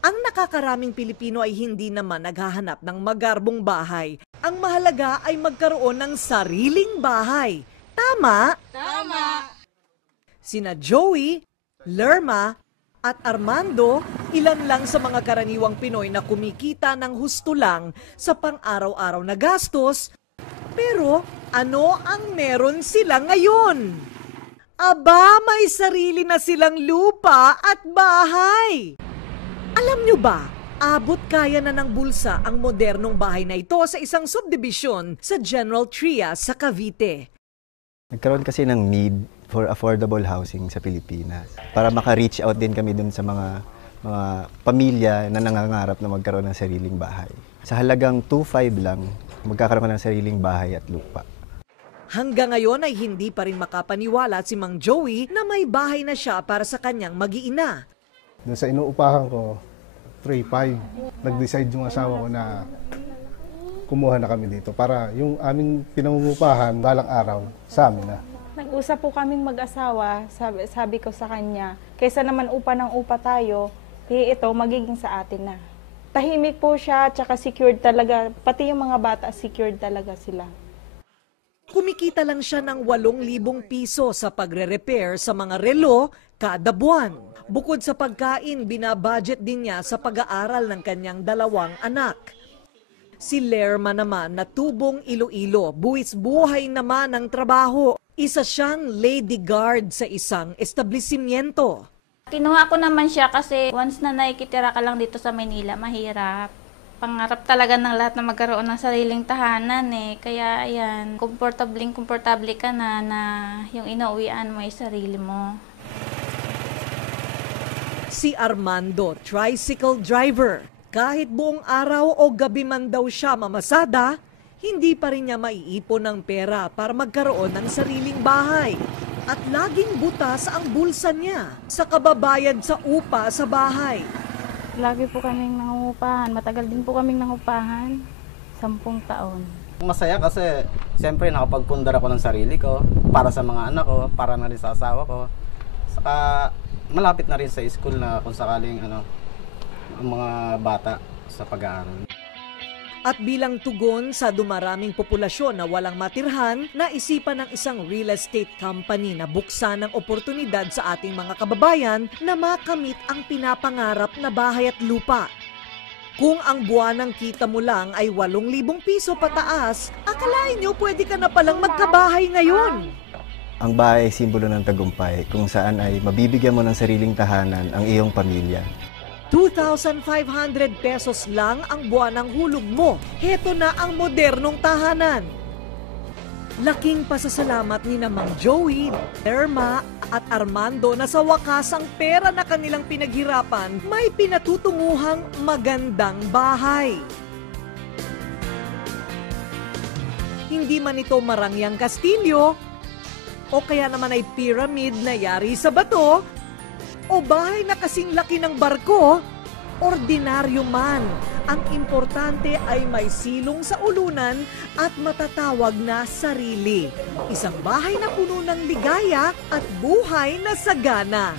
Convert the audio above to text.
Ang nakakaraming Pilipino ay hindi naman naghahanap ng magarbong bahay. Ang mahalaga ay magkaroon ng sariling bahay. Tama? Tama! Sina Joey, Lerma, at Armando, ilan lang sa mga karaniwang Pinoy na kumikita ng husto lang sa pang-araw-araw na gastos. Pero ano ang meron sila ngayon? Aba, may sarili na silang lupa at bahay. Alam nyo ba, abot kaya na ng bulsa ang modernong bahay na ito sa isang subdivision sa General Trias sa Cavite. Nagkaroon kasi ng need for affordable housing sa Pilipinas para maka-reach out din kami dun sa mga pamilya na nangangarap na magkaroon ng sariling bahay. Sa halagang 2.5 lang, magkakaroon ka ng sariling bahay at lupa. Hanggang ngayon ay hindi pa rin makapaniwala si Mang Joey na may bahay na siya para sa kanyang mag-iina. Doon sa inuupahan ko, 3.5. Nag-decide yung asawa ko na kumuha na kami dito para yung aming pinangungupahan balang araw sa amin na. Nag-usap po kaming mag-asawa, sabi ko sa kanya, kaysa naman upa ng upa tayo, ito magiging sa atin na. Tahimik po siya, tsaka secured talaga, pati yung mga bata secured talaga sila. Kumikita lang siya ng 8,000 piso sa pagre-repair sa mga relo kada buwan. Bukod sa pagkain, binabudget din niya sa pag-aaral ng kanyang 2 anak. Si Lerma naman na tubong Iloilo, buwis buhay naman ang trabaho. Isa siyang lady guard sa isang establishmento. Kinuha ko naman siya kasi once na nakikitira ka lang dito sa Manila, mahirap. Pangarap talaga ng lahat na magkaroon ng sariling tahanan eh. Kaya ayan, komportable ka na yung inuwian mo ay sarili mo. Si Armando, tricycle driver. Kahit buong araw o gabi man daw siya mamasada, hindi pa rin niya maiipon ng pera para magkaroon ng sariling bahay. At laging butas ang bulsa niya sa kababayad sa upa sa bahay. Lagi po kaming nangungupahan, matagal din po kaming nangupahan, 10 taon. Masaya kasi siyempre nakapagpundar ako ng sarili ko para sa mga anak ko, para na rin sa asawa ko. Saka malapit na rin sa school na kung sakaling ang mga bata sa pag-aaral. At bilang tugon sa dumaraming populasyon na walang matirhan, naisipan ng isang real estate company na buksan ng oportunidad sa ating mga kababayan na makamit ang pinapangarap na bahay at lupa. Kung ang buwanang kita mo lang ay 8,000 piso pataas, akalain nyo pwede ka na palang magkabahay ngayon. Ang bahay ay simbolo ng tagumpay kung saan ay mabibigyan mo ng sariling tahanan ang iyong pamilya. 2,500 pesos lang ang buwanang hulog mo. Heto na ang modernong tahanan. Laking pasasalamat ni Mang Joey, Lerma at Armando na sa wakas ang pera na kanilang pinaghirapan may pinatutunguhang magandang bahay. Hindi man ito marangyang kastilyo o kaya naman ay pyramid na yari sa bato, o bahay na kasing laki ng barko, ordinaryo man. Ang importante ay may silong sa ulunan at matatawag na sarili. Isang bahay na puno ng ligaya at buhay na sagana.